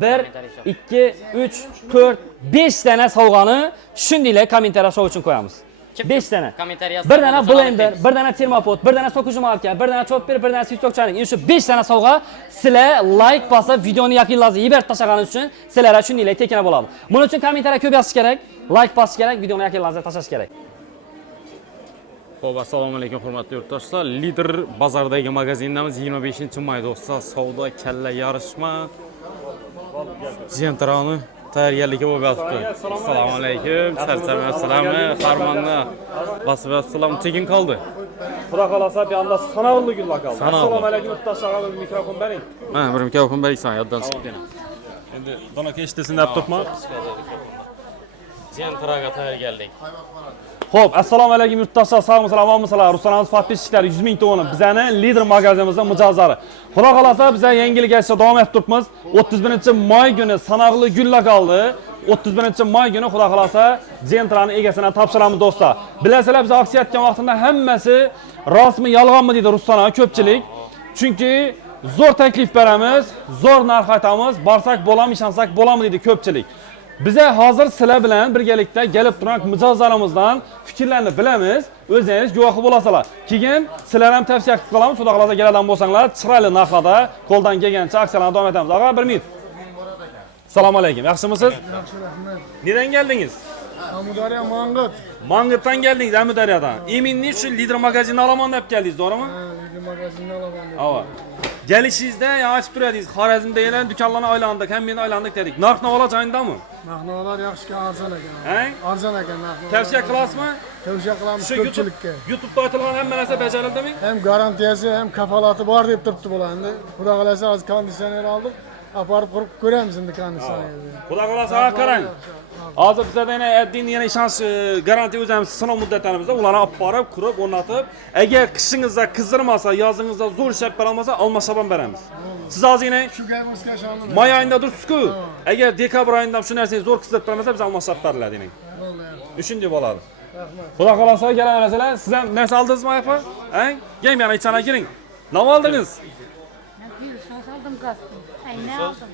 1, 2, 3, 4, 5 tane sovg'ani shunday kommentariya show uchun qo'yamiz. 5 tane. Bir dana blender, bir dana termopod, bir dana so'kuchi marka, bir dana chopper, bir dana suyuqchanik. Shu 5 tane sovg'a sizlar like bosib videoni yakunlashingizga yibert tashlaganingiz uchun sizlarga shunday tekina bo'ladi. Buning uchun kommentariya ko'p yozish kerak, like bosish kerak, videoni yakunlashingizga tashlash kerak. Xo'p, assalomu alaykum hurmatli yurtdoshlar. Lider bozordagi magazinimiz 25-may do'stlar, savdo kalla yarishma Jentrani tayyorgarligi bo'lib yotibdi. Assalomu alaykum. Assalomu Farmonni basib assalom tekin qoldi. Xudo xolasa bu yoqda sanoqli kunlar qoldi. Assalomu alaykum yurtdoshlar, mikrofon bering. Mana bir mikrofon bersan, yoddan chiqib yana. Endi buni kechtasin deb turibman. Jentraga tayyorgarlik. Xo'p, assalomu alaykum yurtdoshlar, sog'misizlar, Ruslanamiz podpischiklari 100 ming to'g'ri. Bizani lider magazinimizda mijozlari. Xudo xolasa biz yangilik asha davom etib turibmiz. 31-may kuni sanoqli kunlar qoldi. 31-may kuni xudo xolasa Jentrani egasini topshiramiz do'stlar. Bilasizlar, biz aksiya etgan vaqtida hammasi rostmi, yolg'onmi deydi Ruslanlar ko'pchilik. Chunki zo'r taklif beramiz, zo'r narx aytamiz, borsak bo'ladimi, ishonsak bo'ladimi deydi ko'pchilik. Bize hazır sizlar bilan birgalikda kelib turgan mijozlarimizdan fikrlarni bilamiz, o'zingiz guvohi bo'lasizlar. Keyin sizlar ham tavsiya qilib qolamiz, xudo xolasa keladigan bo'lsanglar, chiroyli narxlarda qo'ldan kelgancha aksiyalarni davom etamiz. Og'a, bir minut. Assalomu alaykum. Yaxshimisiz? Yaxshi, rahmat. Nereden geldiniz? Amudariya Mang'it. Mang'itdan geldiniz, Amudariyadan. Eminni shu lider magazinini olaman deb keldingiz, to'g'rimi? Lider magazinini olaman deb. Ava. Gelişinizde ya açıp duradınız. Xorazmda yana dükkanlarni aylandik, hammani aylandik dedik. Narx navolar joyindami? Narxlar yaxshi, arzon ekan. He? Arzon ekan narxlar. Tavsiya qilasizmi? Tavsiya qilamiz Shu ko'pchilikka. YouTube'da aytilgan hamma narsa bajarildimi? Hem garantiyasi, hem kafalati bor deb turibdi bular. Endi Xudo xolasa hozir konditsioner oldik. Aparib qurib ko'ramiz endi konditsionerni. Xudo xolasa qarang. Hozir bizda yana addin yana ishonch garantiya o'zimiz sinov muddatlarimizda ularni olib borib, qurib, o'rnatib, agar qishingizda qizdirmasa, yozingizda zo'r ishlab bera olmasa, almashaban beramiz. Siz hozir yana Shu gapimizga ishondim. may oyida turibsiz-ku. Agar dekabr oyida shu narsani zo'r qizdirib bermasa, biz almashab beriladi demak. Bo'ldi. Shunday bo'ladi. Rahmat. Xudo xolasa kelaverasizlar. Siz ham narsa oldingizmi, apa? Gel yana ichana giring. Nima oldingiz? Sos aldım gazpi. Ay ne aldım?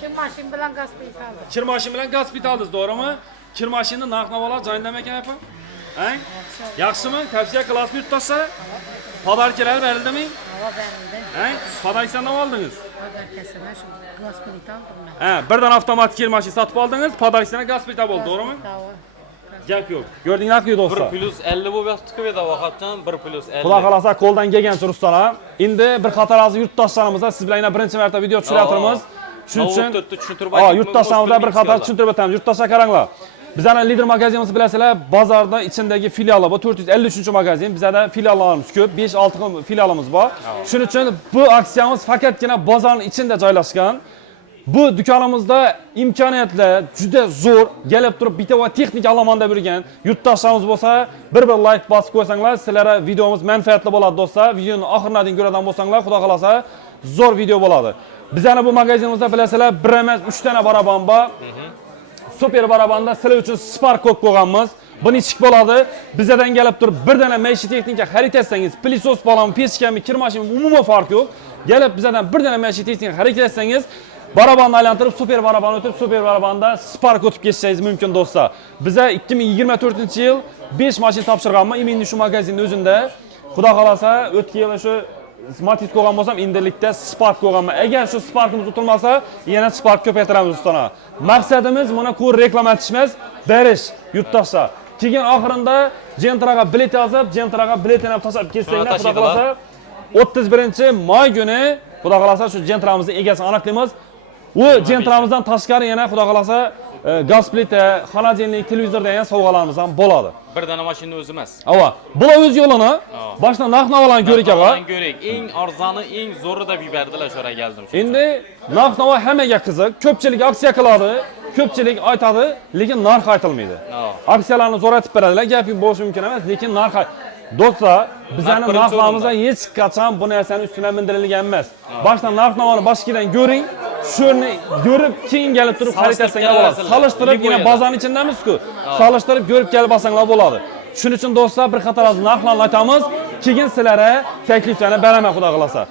Kir maşin bilan gazpi aldım. Kir mashin bilan gazpit oldingiz, to'g'rimi? Kir mashinning narx-navolar joyindami ekan, apa? Yaxshimi? Tavsiya qilasizmi yurtdoshlar? Podarkalar berildimi? Hava berildi. Podarkadan nima oldingiz? Podarkasına şu gazpi aldım ben. Birdan avtomatik kir mashin sotib oldingiz, podarkasına gazpit bo'ldi, to'g'rimi? Gap yo'q. Ko'rdinglarmi do'stlar? 1+50 bo'lib yotibdi-ku bu yerda vaqtdan 1+50. Xudo xolasa qo'ldan kelgancha Ruslanlar. Endi bir qator hozir yurtdoshlarimizga siz bilan yana birinchi marta video tushiryapmiz. Shuning uchun yurtdoshlarimizga bir qator tushuntirib o'tamiz. Yurtdoshlar qaranglar. Bizning lider magazinimiz bilasizlar, bozorda ichindagi filiali bor. 453-magazin. Bizda filiallarimiz ko'p, 5-6 filialimiz bor. Shuning uchun bu aksiyamiz faqatgina bozorning ichida joylashgan. Bu dükanımızda imkoniyatlar juda zo'r, kelib turib bitta va texnik alamonda yurgan yurtdoshlarimiz bo'lsa, bir like bosib qo'ysanglar, sizlarga videomiz manfaatli bo'ladi do'stlar. Videoni oxiriga ko'radigan bo'lsanglar, xudo xolasa zo'r video bo'ladi. Bizning bu magazinimizda bilasizlar, bir emas 3 dana baraban bor. Super barabanda sizlar uchun Spark ko'p qo'yganmiz. Bu nechik bo'ladi? Bizdan kelib turib bir dana maishiy texnika xarid etsangiz, pilisos bo'lami, peskami, kir mashinami umuman farq yo'q. Kelib bizdan bir dana maishiy texnika xarid etsangiz, barabanni aylantirib, super baraban o'tib, super barabanda Spark o'tib ketishingiz mumkin do'stlar. Biza 2024-yil 5 mashina topshirganman, eminni shu magazinning o'zida. Xudo xolasa o'tgan yil shu Matiz qo'ygan bo'lsam, endilikda Spark qo'yganman. Agar shu Sparkimiz o'tilmasa, yana Spark ko'paytiramiz do'stlar. Maqsadimiz buni ko'r reklama etishimiz, berish yurtdoshlar. Keyin oxirinda Jentraga bilet yozib, Jentraga biletini ham tashlab ketsanglar, xudo xolasa 31-may kuni xudo xolasa shu Jentramizning egasini aniqlaymiz. U Jentramizdan tashqari yana xudo xolasa gaz plita, xolodilnik, televizorda ham sovg'alarimiz ham bo'ladi. Bir dana mashina o'zi emas. Ava, bular o'z yo'lini boshdan narx-navolarni ko'rik ava. Eng arzoni, eng zo'ri deb yubordilar, shora keldim. Endi narx-navo hammaga qiziq. Ko'pchilik aksiya qiladi, ko'pchilik aytadi, lekin narx aytilmaydi. Aksiyalarni zo'r aytib beradilar, gaping bo'lishi mumkin emas, lekin narx do'stlar, bizning narxlarimizda hech qachon bu narsani ustidan mindirilgan emas. Boshdan narx-navoni boshqidan ko'ring, shuni ko'rib keyin kelib turib xarid qilsanglar bo'ladi. Solishtirib yana bozorning ichindamiz-ku. Solishtirib ko'rib kelib olsanglar bo'ladi. Shuning uchun do'stlar bir qator narxlarni aytamiz, keyin sizlarga takliflarni beraman xudo xolasa.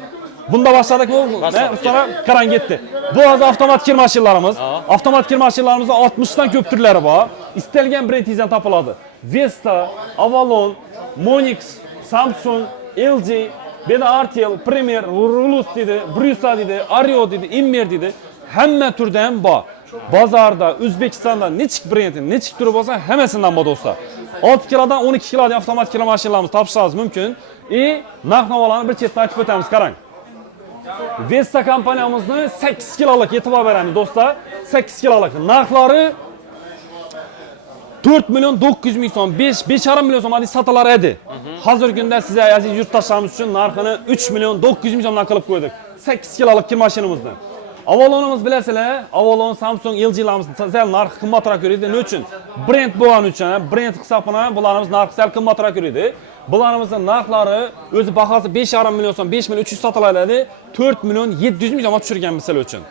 Bunda başladık mı? Ne? Sonra karan gitti. Bu az avtomat kir maşinlarımız. Avtomat kir maşinlarimizin 60'dan köp türleri var. İstelgen brendizden tapıladı. Vesta, Avalon, Monix, Samsung, LG, Beda RTL, Premier, Rulus dedi, Brusa dedi, Ario dedi, Immer dedi. Hemme türden var. Bazarda, Özbekistan'da neçik brendin, neçik türü olsa hemesinden var dostlar. 6 kilodan 12 kilodan avtomat kir maşinlarımız tapışsanız mümkün. Narxnavalarını bir chet takip etamiz qarang. Vesta kompaniyamizni 8 kiloluk e'tibor beramiz do'stlar. 8 kiloluk narxlari 4 milyon 900 ming so'm, 5,5 milyon so'm sotilar edi. Hozirgi kunda siz aziz yurtdoshlarimiz uchun narxini 3 milyon 900 ming so'mdan qilib qo'ydik. 8 kiloluk kir mashinamizni. Avalonimiz bilasizlar, Avalon, Samsung, LG'larimiz sal narxi qimmatroq yuradi. Nima uchun? Brend bo'lgani uchun, brend hisobini bularimiz narxi sal qimmatroq yuradi. Bularımızın narxlari o'zi bahosi 5,5 milyon so'm, 5 milyon 300 sotiladi. 4 milyon 700 ming so'mga tushirgan misol uchun.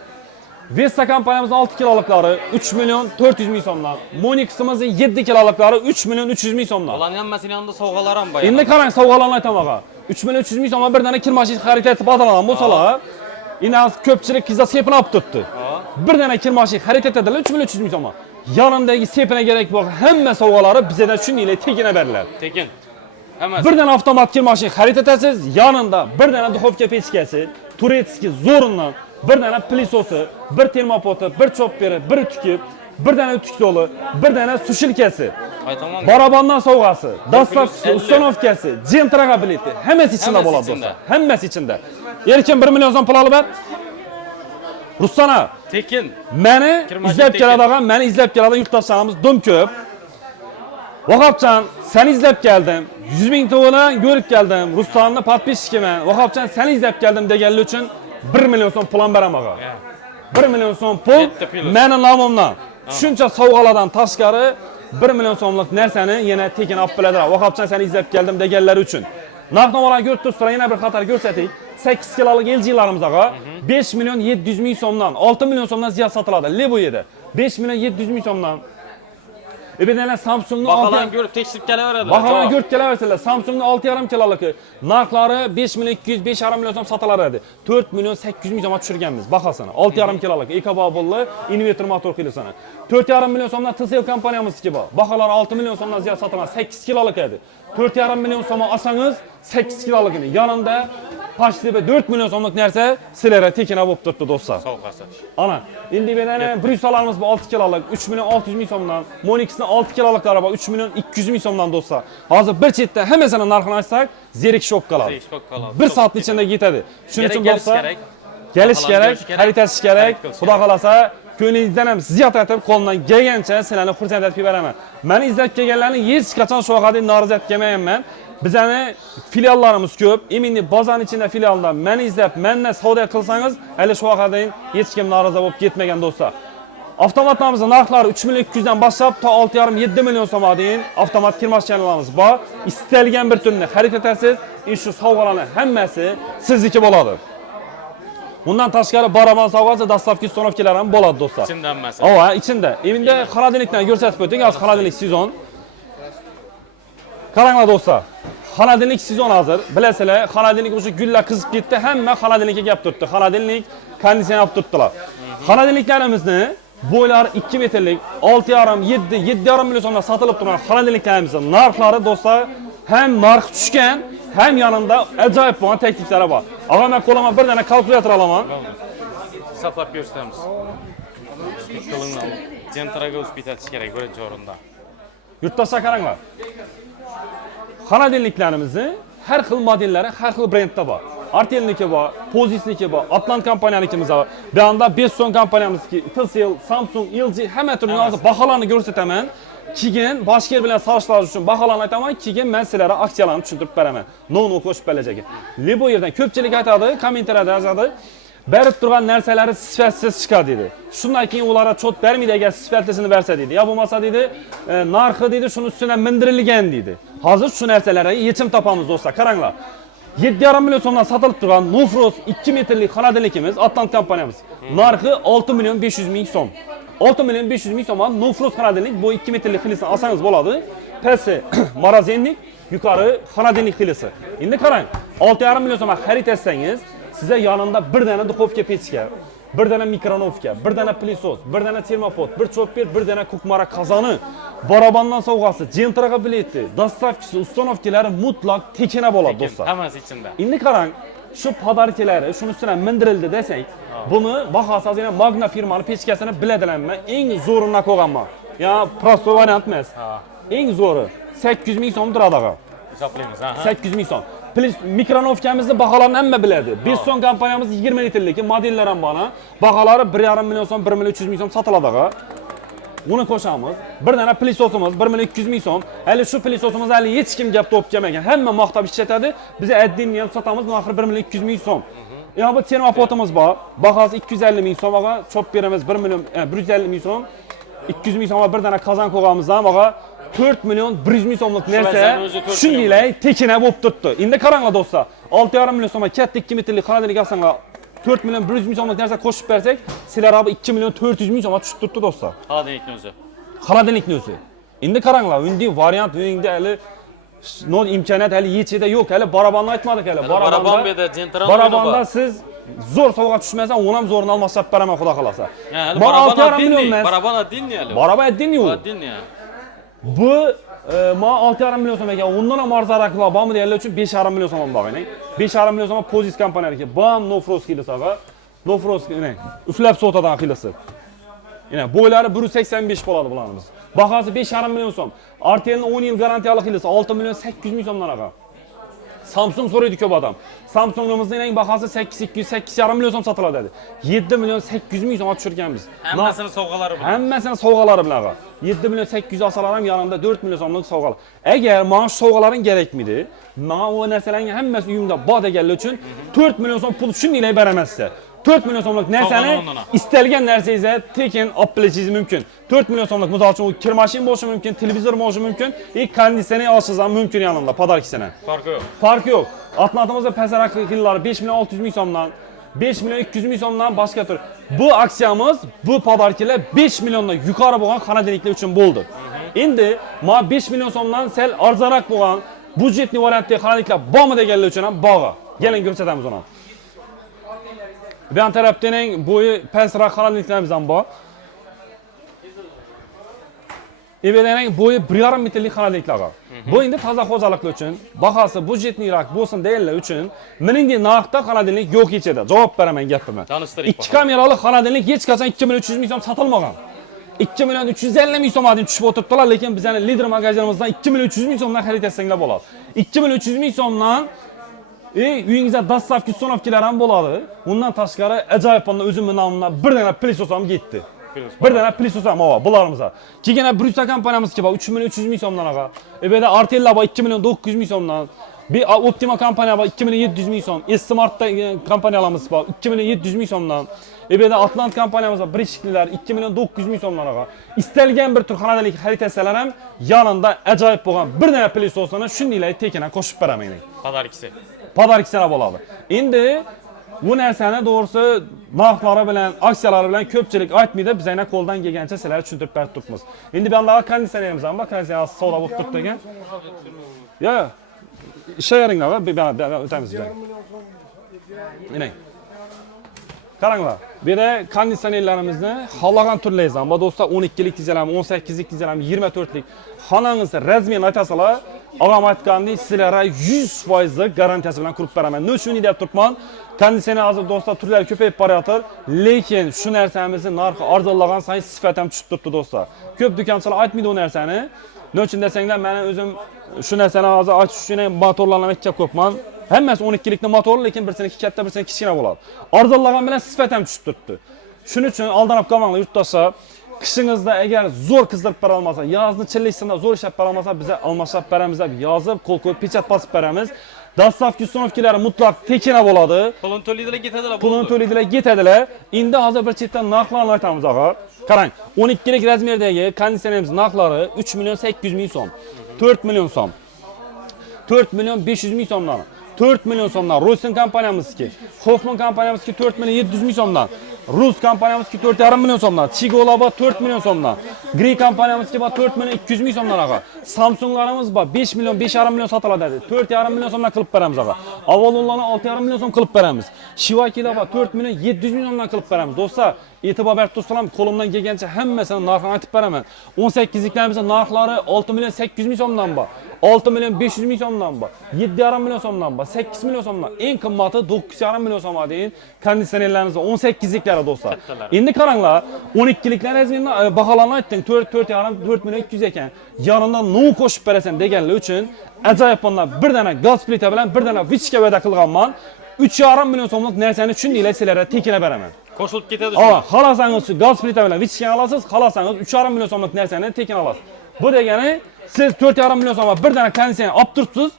Vesta kompaniyamizning 6 kiloluklari 3 milyon 400 ming so'mdan. Monix'imizning 7 kiloluklari 3 milyon 300 ming so'mdan. Ularning hammasini yanında sovg'alar ham bor. Endi qarang, sovg'alarni aytaman aqa. 3 milyon 300 ming so'mga bir dana kir mashinasi xarid etib oladigan bo'lsalar, inas ko'pchilik kizda sepini olib turibdi. Bir dana kir mashinasi xarid etadilar 3 milyon 300 ming so'mga. Yanındagi sepine gerek yo'q. Hamma sovg'alari bizdan shunday tekina beriladi. Tekin. Hammasi. Bir dana avtomat kir mashinasi xarid etasiz, yanında bir dana duxovka pechkasi, turetski zo'rindan, bir dana plisosi, bir termopoti, bir chopperi, bir utkib, bir dana utuk stoli, bir dana sushilkasi, barabandan sovg'asi, dastavkasi, ustanovkasi, jentraga bileti, hammasi ichida bo'ladi do'stlar. Hammasi ichida. Erkin 1 milyon so'm pul olib ber. Ruslan aka, Tekin. meni izlab keladigan, meni izlab keladigan yurtdoshlarimiz dum ko'p. Vahapcan, seni izlep geldim. 100 ming to'g'ridan ko'rib keldim. Ruslanni podpисчигiman. Vahapcan, seni izlep geldim deganlar uchun 1 milyon so'm pul beraman aqa. 1 milyon so'm pul meni nomimdan. Shuncha sovg'alardan tashqari 1 milyon so'mlik narsani yana tekin olib biladilar. Vahapcan, seni izlep geldim deganlar uchun. Narxnamalarni ko'rib turibsizlar, yana bir qator ko'rsating. 8 kiloluk LG'larimiz aqa 5 milyon 700 ming so'mdan, 6 milyon so'mdan ziyod sotiladi. Leboyeda 5 milyon 700 ming so'mdan. Ebedene Samsung'un Bakalım görüp tekşirip geleverdiler. Bakalım görüp geleverdiler. Samsung'un 6,5 kiloluk narxlari 5 milyon 200, 5,5 milyon so'm sotilardi. 4 milyon 800 ming so'mga tushirganmiz. Bahasini 6,5 kiloluk EcoBubble inverter motor qilisini. 4,5 milyon so'mdan TCL kompaniyamizniki bor. Baholari 6 milyon so'mdan ziyod sotiladi. 8 kiloluk edi. 4,5 milyon so'mga olsangiz 8 kilolukini yanında Paştibe 4 milyon so'mlik narsa sizlarga tekina bo'lib turibdi do'stlar. Sağ olasın. Ana, endi bedana Brusalarimiz bu 6 kiloluk 3 milyon 600 ming so'mdan, Monix'ning 6 kiloluklari bor 3 milyon 200 ming so'mdan do'stlar. Hozir bir chetda hammasini narxini aytsak, zerikishib qoladi. Zerikishib qoladi. 1 soat ichida yetadi. Shuning uchun do'stlar, Gelish kerak, xarid etish kerak. Xudo xolasa, ko'nglingizdan ham ziyod aytib, qo'limdan kelgancha sizlarni xursand etib beraman. Meni izlab kelganlarni hech qachon shu vaqtda norozilik qilmayman. Bizani filiallarimiz ko'p. Eminli bozorning ichida filiallar. Meni izlab, mendan savdo qilsangiz, hali shu vaqtga hech kim norozi bo'lib ketmagan do'stlar. Avtomatlarimizning narxlari 3 milyon 200 dan boshlab to 6,5-7 milyon so'mga deyil avtomat kir mashinlarimiz bor. Istalgan bir turni xarid etasiz, shu sovg'alarning hammasi sizniki bo'ladi. Bundan tashqari baraban sovg'asi, dastavka ustanovkalar ham bo'ladi do'stlar. İçinde hammasi. Ova, ichida. Endi xolodilnikdan ko'rsatib o'tdik, hozir xolodilnik sezon. Qaranglar do'stlar. Xolodilnik sezon hozir. Bilasizlar, xolodilnik o'sha gullar qizib ketdi, hamma xolodilnikka gap turibdi. Xolodilnik konditsioner olib turibdilar. Xolodilniklarimizni bo'ylari 2 metrlik, 6,5, 7, 7,5 million so'mdan sotilib turgan xolodilniklarimizning narxlari do'stlar ham narx tushgan, ham yanında ajoyib bo'lgan takliflari bor. Og'a, men qo'lima bir dana kalkulyator olaman. Hisoblab ko'rsatamiz. Qo'lingni jentraga o'spitatish kerak birinchi o'rinda. Yurtdoshlar qaranglar. Xolodilniklarimizni har xil modellari, har xil brendda bor. Artelniki bor, Pozisniki bor, Atlant kompaniyanikimiz bor. Bu yanda Besson kompaniyamizniki, TCL, Samsung, LG hamma turning hozir baholarni ko'rsataman. Keyin boshqa yer bilan solishtirish uchun baholarni aytaman, keyin men sizlarga aksiyalarni tushuntirib beraman. No qo'shib belajaga. Lebo yerdan ko'pchilik aytadi, kommentariyada yozadi. Berib turgan narsalari sifatsiz chiqadi dedi. Shundan keyin ularga chot bermaydi agar sifatlisini bersa dedi. Ya bo'lmasa dedi, narxi dedi, shuni ustidan mindirilgan dedi. Hozir shu narsalarga yechim topamiz do'stlar. Qaranglar. 7,5 milyon so'mdan sotilib turgan Nufros 2 metrlik xolodilnikimiz Atlant kompaniyamiz. Narxi 6 milyon 500 ming so'm. 6 milyon 500 ming so'mdan Nufros xolodilnik bu 2 metrlik xilisini olsangiz bo'ladi. Pasi morozenlik, yuqori xolodilnik xilisi. Endi qarang, 6,5 milyon so'mga xarid etsangiz size yanında bir tane duxovka pechka, bir tane mikronovka, bir tane plysos, bir tane termopod, bir chopper, bir tane kukmara qozoni, barabandan sovg'asi, jentraga bileti, dostavkisi, ustanovkalari mutlaq tekina bo'ladi do'stlar. Hammasi ichida. Endi qarang, shu podarkalari shuni ustidan mindirildi desak, buni bahasi azina Magna firmani pechkasini biladilarmi? Eng zo'rini qo'yganman. Ya prosto variant emas. Eng zo'ri 800 ming so'm turadi ag'a. Hisoblaymiz, ha. 800 ming so'm. Plus mikronovkamizni baholarini hamma biladi. Birson kompaniyamiz 20 litrlik modellar ham bor. Baholari 1,5 million so'm, 1 million 300 ming so'm sotiladi ag'a. Buni qo'shamiz. Bir dana plisosimiz 1 million 200 ming so'm. Hali shu plisosimiz hali hech kim gap to'p kelmagan. Hamma maqtab ishlatadi. Biz addinni ham sotamiz, bu oxir 1 million 200 ming so'm. Ya bu termopotimiz bor. Bahasi 250 ming so'm ag'a. Chopperimiz 1 million 150 ming so'm. 200 ming so'mga bir dana qozon qo'yganmiz ham ag'a. 4 million 100 ming so'mlik narsa shunday tekina bo'lib turibdi. Endi qaranglar do'stlar, 6,5 million so'mga katta 2 metrlik xonadonlik olsanglar 4 million 100 ming so'mlik narsa qo'shib bersak, sizlar abi 2 million 400 ming so'mga tushib turibdi do'stlar. Xonadonlikni o'zi. Xonadonlikni o'zi. Endi qaranglar, endi variant o'yingda hali non imkoniyat hali yechida yo'q, hali barabanni aytmadik hali. Barabanda siz zo'r sovg'a tushmasa, u ham zo'rini almashab beraman xudo xolasa. Baraban addinni hali. Baraban addinni yo'q. Addinni. Bu ma 6,5 million so'm ekan. Undan ham arzonroqlar bormi deganlar uchun 5,5 million so'm bo'lgan. 5,5 million so'm Pozis kompaniyasiga. Bu ham No Frost xilasi ag'a. No Frost, uflab so'tadan xilasi. Bo'ylari 185 bo'ladi bularimiz. Bahasi 5,5 million so'm. Artel'ning 10 yil garantiyali xilasi 6 million 800 ming so'mdan ag'a. Samsung so'raydi ko'p odam. Samsung'imizning eng bahasi 8,5 million so'm sotiladi dedi. 7 million 800 ming so'mga tushirganmiz. Hammasini sovg'alari bilan. Hammasini sovg'alari bilan ag'a. 7 million 800 olsalar ham yanında 4 million so'mlik sovg'alar. Agar mana shu sovg'alaring kerakmidi, mana bu narsalarning hammasi uyimda bor deganlar uchun 4 million so'm pul shunday beraman sizga. 4 million so'mlik narsani istalgan narsangizga tekin olib bilishingiz mumkin. 4 million so'mlik misol uchun kir mashin bo'lishi mumkin, televizor bo'lishi mumkin, konditsioner olishingiz ham mumkin yanında podarkisini. Farqi yo'q. Farqi yo'q. Atmatimizda pasarak xillari 5 million 600 ming so'mdan 5 million 200 ming so'mdan boshqa tur. Bu aksiyamiz, bu podarkalar 5 milliondan yuqori bo'lgan xonadonliklar uchun bo'ldi. Endi ma 5 million so'mdan sal arzonroq bo'lgan budjetli variantdagi xonadonliklar bormi deganlar uchun ham bog'i. Keling ko'rsatamiz uni. Bu yan tarafdaning bo'yi pastroq xonadonliklarimiz ham bor. Evening bo'yi 1,5 metrlik xonadonliklar. Bu endi toza xo'jaliklar uchun, bahasi budjetliroq bo'lsin deganlar uchun, meningdek narxda xonadonlik yo'q ichida. Javob beraman gapimga. 2 kamerali xonadonlik hech qachon 2 million 300 ming so'm sotilmagan. 2 million 350 ming so'mdan tushib o'tiribdilar, lekin bizning lider magazinimizdan 2 million 300 ming so'mdan xarid etsanglar bo'ladi. 2 million 300 ming so'mdan uyingizda dostavka so'novkalar ham bo'ladi. Undan tashqari ajoyib onda o'zimning nomimdan bir dana plysos ham ketdi. Bir dana plysos ham bor bularimiz. Keyin Brusa kompaniyamizga bor 3 million 300 ming so'mdan ag'a. Bu yerda Artel'lar bor 2 million 900 ming so'mdan. Bir Optima kompaniya bor 2 million 700 ming so'm. S-Smart'da kompaniyalarimiz bor 2 million 700 ming so'mdan. Bu yerda Atlant kompaniyamiz bor 1 2 million 900 ming so'mdan ag'a. Istalgan bir tur xonadonlik xarid etsalar ham yanında ajoyib bo'lgan bir dana plyososini shunday tekina qo'shib beraman. Podarkisine bo'ladi. Endi bu narsani to'g'risi narxlari bilan, aksiyalari bilan ko'pchilik aytmaydi, biz aynan qo'ldan kelgancha sizlarga tushuntirib berib turibmiz. Endi bu yoqda konditsionerimiz ham bor, konditsioner savdo bo'lib turibdi ekan. Yo, ishlaringlar va o'tamiz biz. Inang. Qaranglar. Bu yerda konditsionerlarimizni xohlagan turlaringiz ham bor do'stlar, 12lik dizalam, 18lik dizalam, 24lik. Xonangizni razmerini aytasalar, og'am aytgandek sizlarga 100% garantiyasi bilan qurib beraman. Ne shuni deb turibman. Konditsioner hozir do'stlar turlari ko'payib borayotir, lekin shu narsamizni narxi arzonlagan sayin sifat ham tushib turibdi do'stlar. Ko'p do'konchilar aytmaydi u narsani. Ne uchun desanglar, men o'zim shu narsani hozir aytish uchun motorlarni aytib ko'pman. Hammasi 12likni motor, lekin birsiniki katta, birsiniki kichkina bo'ladi. Arzonlagan bilan sifat ham tushib turibdi. Shuning uchun aldanib qolmanglar yurtdoshlar. Qishingizda agar zo'r qizdirib bera olmasa, yozni chilliksinda zo'r ishlab bera olmasa, biz almashab beramiz deb yozib, qo'l qo'yib pechat bosib beramiz. Dostavka ustanovkalari mutlaq tekina bo'ladi. Pulini to'laydilar, ketadilar. Pulini to'laydilar, ketadilar. Endi hozir bir chetdan narxlarni aytamiz og'a. Qarang, 12lik razmerdagi konditsionerimiz narxlari 3 million 800 ming so'm, 4 million so'm, 4 million 500 ming so'mdan, 4 million so'mdan Rosen kompaniyamizniki, Hoffman kompaniyamizniki 4 million 700 ming so'mdan, Rus kompaniyamizki 4,5 million so'mdan, Chigola bor 4 million so'mdan, Gree kompaniyamizki bor 4 million 200 ming so'mdan ağa. Samsunglarimiz bor 5 million 5,5 million sotiladi. 4,5 million so'mdan qilib beramiz ağa. Avalonlarni 6,5 million so'm qilib beramiz. Shivakilar bor 4 million 700 ming so'mdan qilib beramiz. Do'stlar, e'tibor berib tursalam, qo'limdan kelgancha hammasini narxini aytib beraman. 18'liklarimiz narxlari 6 million 800 ming so'mdan bor. 6 million 500 ming so'mdan bor. 7,5 million so'mdan bor. 8 million so'mdan. Eng qimmati 9,5 million so'mga deyin konditsionerlarimiz 18'liklari do'stlar. Endi qaranglar, 12'liklar azminda baholarni aytdim. 4,5 4 million 200 ekan. Yanında no qo'shib berasan deganlar uchun ajoyib bundan bir dana gaz plita bilan bir dana vichka va'da qilganman. 3,5 million so'mlik narsani tushundinglar, sizlarga tekina beraman. Qo'shilib ketadi shu. Xalasangiz gaz plita bilan vichka olasiz, xalasangiz 3,5 million so'mlik narsani tekin olasiz. Bu degani siz 4,5 million so'mga bir dana konditsioner olib turibsiz,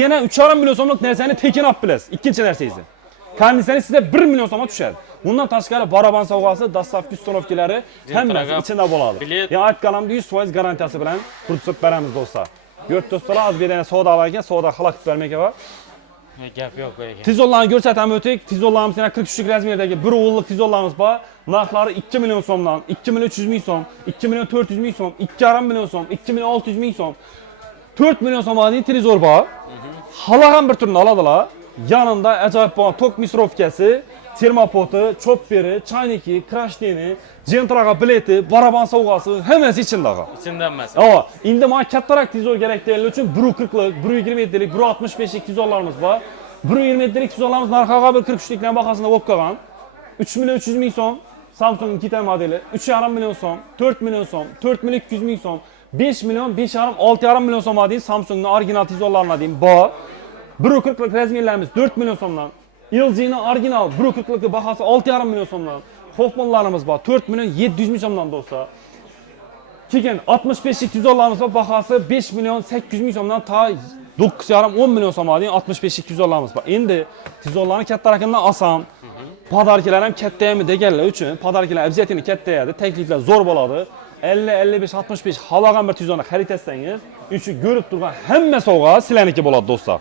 yana 3,5 million so'mlik narsani tekin olib bilasiz. Ikkinchi narsangizni. Konditsioner sizga 1 million so'mga tushadi. Bundan tashqari baraban sovg'asi, dastavka uстановкалari hammasi ichida bo'ladi. Ya'ni aytganimdek 100% garantiyasi bilan quritib beramiz do'stlar. Yurt do'stlar, az berana savdo ekan, savdo xalaqib bermayga va gap yo'q ekan. Tizollarni ko'rsataman o'tik. Tizollarimiz yana 43lik razmerdagi 1 o'g'illik tizollarimiz bor. Narxlari 2 million so'mdan, 2 million 300 ming so'm, 2 million 400 ming so'm, 2,5 million so'm, 2 million 600 ming so'm, 4 million so'mga deyin televizor bor. Xalaqan bir turini oladilar. Yanında ajoyib bo'lgan tok misrovkasi, termopoti, chopperi, chayniki, krashteni, jentraga bileti, baraban sovg'asi hammasi ichida. Ichida emas. Endi menga kattaroq televizor kerak deganlar uchun 140lik, 120lik, 165lik televizorlarimiz bor. 120lik televizorlarimiz narxiga bir 43likdan bahasida bo'lib qolgan. 3 million 300 ming so'm Samsung Kita modeli, 3,5 million so'm, 4 million so'm, 4 million 200 ming so'm, 5 million 5,5 6,5 million so'mga deyin Samsungning original televizorlarini deyin bor. 140lik razmerlarimiz 4 million so'mdan, LG'ning original 140lik bahasi 6,5 million so'mdan, Hoffman'larimiz bor 4 million 700 ming so'mdan do'stlar. Keyin 65lik televizorlarimiz bor, bahasi 5 million 800 ming so'mdan ta 9,5 10 million so'mga deyin 65lik televizorlarimiz bor. Endi televizorlarni kattarakidan olsam, podarkalar ham kattaymi deganlar uchun, podarkalar обязательно kattayadi, takliflar zo'r bo'ladi. 50, 55, 65 xalagan bir televizorni xarid etsangiz, uchun ko'rib turgan hamma sovg'a sizlarniki bo'ladi do'stlar.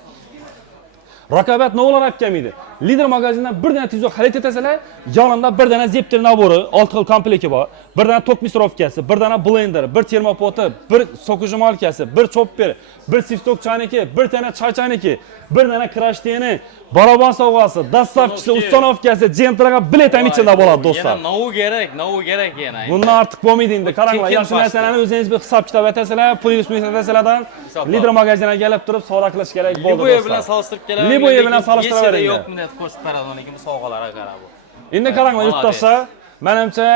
Raqobat navlar olib kelmaydi. Lider magazindan bir dana televizor xarid etasalar, yonida bir dana zepter nabori, 6 xil komplekti bor. Bir dana tok misrovkasi, bir dana blender, bir termopoti, bir so'qijimolkasi, bir chopper, bir sifstok chayniki, bir dana choy chayniki, bir dana krashteni, baraban sovg'asi, dastavkasi, ustanovkasi, jentraga bilet ham ichida bo'ladi do'stlar. Yana novu kerak yana. Bundan ortiq bo'lmaydi endi. Qaranglar, yaxshi narsalarni o'zingiz bir hisob kitob etasalar, pulingiz etasalardan lider magaziniga kelib turib savdo qilish kerak bo'ldi do'stlar. Liboy bilan solishtirib keladi. Liboy bilan solishtiravering. Yo'qmi deb qo'shib beradi uning bu sovg'alarga qarab. Endi qaranglar yurtdoshlar, menimcha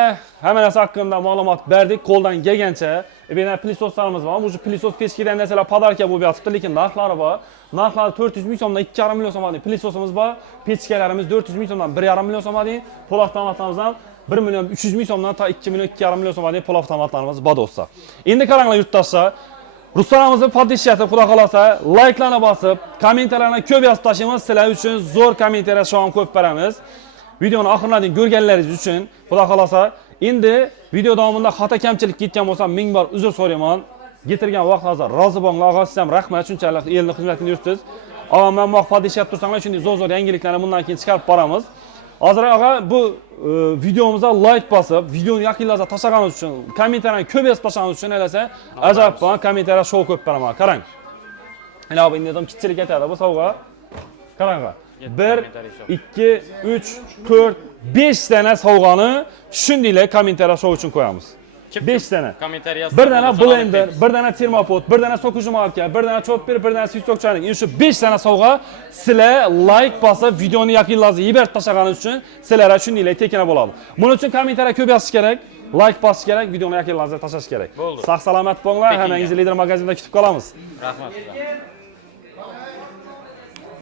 hamma narsa haqida ma'lumot berdik, qo'ldan kelgancha. Bena plisoslarimiz bor. Bu plisos pechkidan narsalar podarka bo'lib yotibdi, lekin narxlari bor. Narxlari 400 ming so'mdan 2,5 million so'mga plisosimiz bor. Pechkalarimiz 400 ming so'mdan 1,5 million so'mga deyin. Pol avtomatlarimiz ham 1 million 300 ming so'mdan ta 2 million 2,5 million so'mga deyin pol avtomatlarimiz bor do'stlar. Endi qaranglar yurtdoshlar, Ruslarimizni podishati xudo xolasa like'larni bosib, kommentarlarni ko'p yozib tashlaymiz. Sizlar uchun zo'r kommentarlar shom ko'p beramiz. Videoni oxirlariga дейін ko'rganlaringiz uchun xudo xolasa endi video davomida xato kamchilik ketgan bo'lsa, ming bor uzr so'rayman. Getirgan vaqtingizga rozi bo'linglar. Og'a sizga ham rahmat, shunchalik elning xizmatini yuribsiz. Og'a, men bu podishati tursanglar, shunday zo'r yangiliklarni bundan keyin chiqarib boramiz. Hozir og'a bu videomizga like bosib, videoni yaqinlarga tashlaganingiz uchun, kommentarlarni ko'p yozib tashlaganingiz uchun elasa, ajoyib bo'lgan kommentarlar show ko'p beraman. Qarang. Mana bu endi ham kichiklik aytadi bu sovg'a. Qaranglar. 1, 2, 3, 4, 5 dana sovg'ani shundaylar kommentarlar show uchun qo'yamiz. 5 dana. Kommentar yozib. Bir dana blender, bir dana termopot, bir dana so'qijimolka, bir dana chopper, bir dana suyuqchalik. Shu 5 dana sovg'a sizlar like bosib, videoni yaqinlaringizga yibert tashlaganingiz uchun sizlarga shundaylar tekina bo'ladi. Buning uchun kommentarlar ko'p yozish kerak, like bosish kerak, videoni yaqinlaringizga tashlash kerak. Sog' salomat bo'linglar, hammangizni lider magazinda kutib qolamiz. Rahmat.